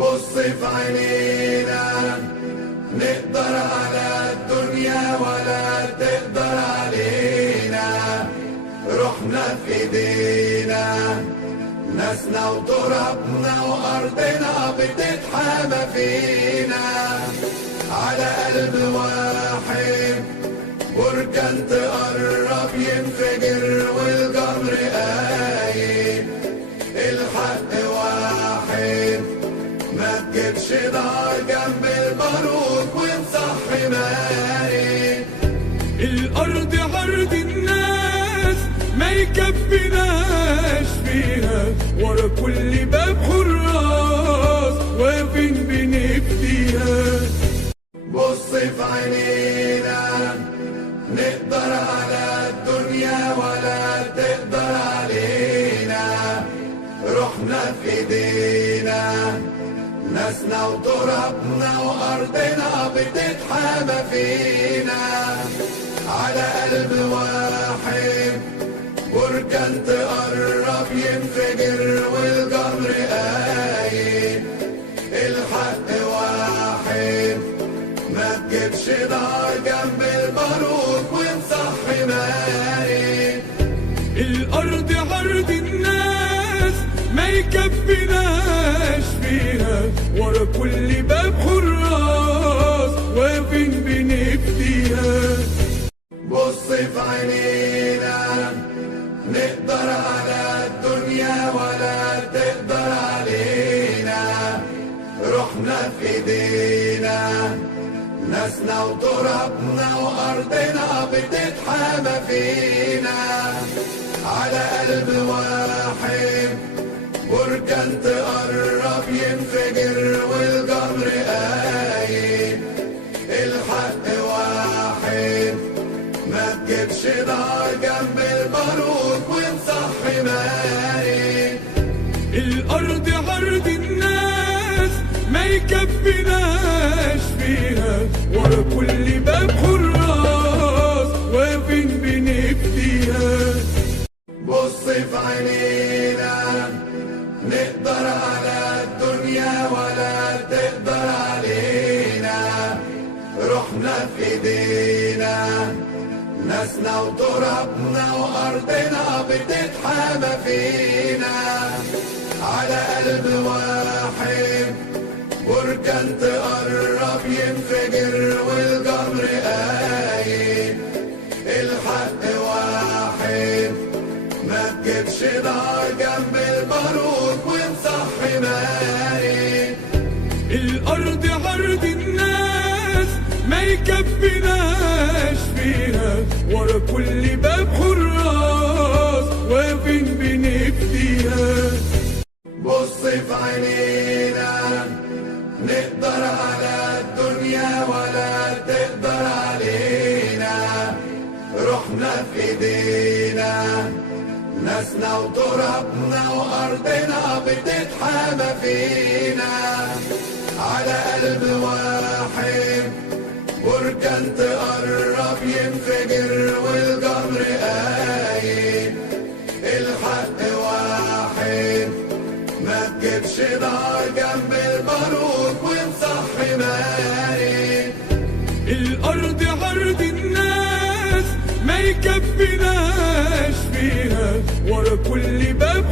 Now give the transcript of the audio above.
بص في عينينا، نقدر على الدنيا ولا تقدر علينا. روحنا في ايدينا، ناسنا وترابنا وارضنا بتتحامى فينا. على قلب واحد بركان تقرب ينفجر والجمر قايم. الحق واحد ما تجيبش نار جنب البارود ونصحي ماري. الأرض عرض الناس ما يكفيناش فيها، ورا كل باب حراس واقفين بنفديها. بص في عينينا، نقدر على الدنيا ولا تقدر علينا. روحنا في ايدينا، ناسنا وترابنا وارضنا بتتحامى فينا. على قلب واحد بركان تقرب ينفجر والجمر قايم. الحق واحد ما تجيبش نار جنب البارود ونصحي ماري. الأرض عرض الناس ما يكفيناش فيها، ورا كل باب حراس واقفين بنفديها. بص في عينينا، نقدر على الدنيا ولا تقدر علينا. روحنا في ايدينا، ناسنا وترابنا وارضنا بتتحامى فينا. على قلب واحد بركان تقرب ينفجر والجمر قايم. الحق واحد ما تجيبش نار جنب البارود ونصحي ماري. الأرض عرض الناس ما يكفيناش فيها، ورا كل باب حراس واقفين بنفديها. بص في عينينا، نقدر على الدنيا ولا تقدر علينا. روحنا في ايدينا، ناسنا وترابنا وارضنا بتتحامى فينا. على قلب واحد بركان تقرب ينفجر والجمر قايم. الحق واحد ما تجيبش نار جنب البارود ونصحي ماري. الأرض عرض الناس ما يكفيناش فيها، ورا كل باب حراس واقفين بنفديها. بص في عينينا، نقدر على الدنيا ولا تقدر علينا. روحنا في ايدينا، ناسنا وترابنا وارضنا بتتحامى فينا. على قلب واحد بركان تقرب ينفجر والجمر قايم. الحق واحد ما تجيبش نار جنب البارود ونصحي ماري. الأرض عرض الناس ما يكفيناش فيها، ورا كل باب